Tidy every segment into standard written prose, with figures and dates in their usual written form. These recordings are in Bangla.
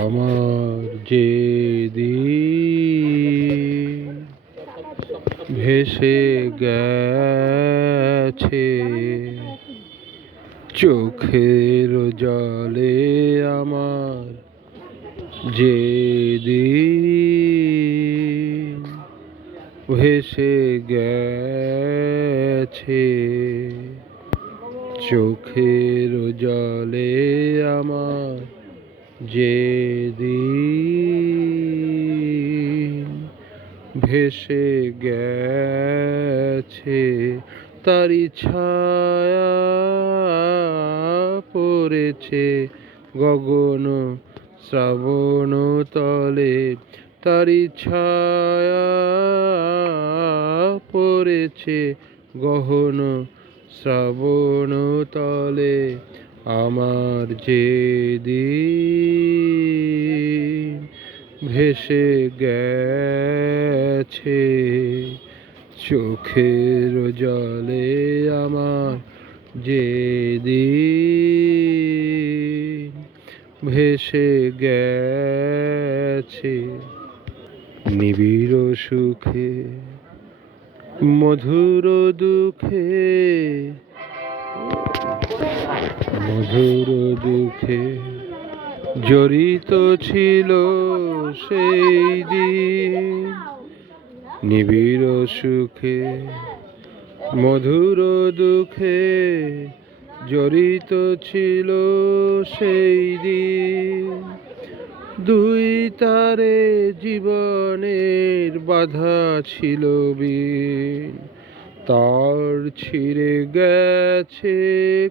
আমার যেদিন ভেসে গেছে চোখের জলে আমার যেদিন ভেসে গেছে চোখের জলে আমার যেদিন ভেসে গেছে তারি ছায়া পড়েছে গগন শ্রাবণ তলে তারি ছায়া পড়েছে গহন শ্রাবণ তলে আমার যেদিন ভেসে গেছে চোখের জলে আমার যেদিন ভেসে গেছে নিবিড় সুখে মধুর দুঃখে মধুর দুঃখে জড়িত ছিল সেই দিন নিবিড় সুখে মধুর দুঃখে জড়িত ছিল সেই দিন দুই তারে জীবনের বাধা ছিল বিন তার ছিঁড়ে গেছে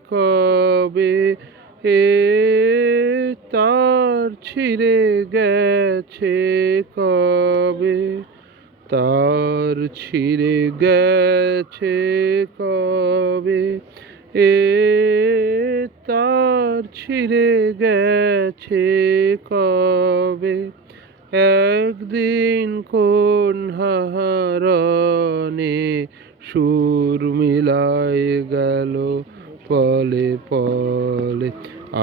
কবে তার ছিঁড়ে গেছে কবে তার ছিঁড়ে গেছে কবে তার ছিঁড়ে গেছে কবে একদিন কোন হাহারণে সুর মিলায় গেল পলে পলে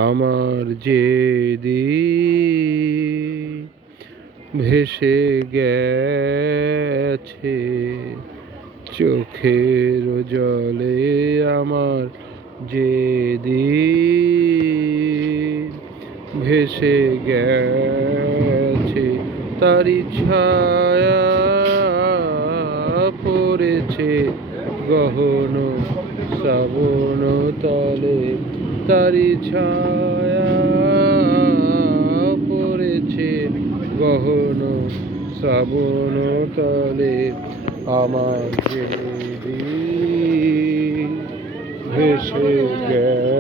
আমার যেদিন ভেসে গেছে চোখের জলে আমার যেদিন ভেসে গেছে তারি ছায়া পড়েছে গহন শ্রাবণ তলে তারি ছায়া পড়েছে গহন শ্রাবণ তলে আমার যেদিন ভেসে গেছে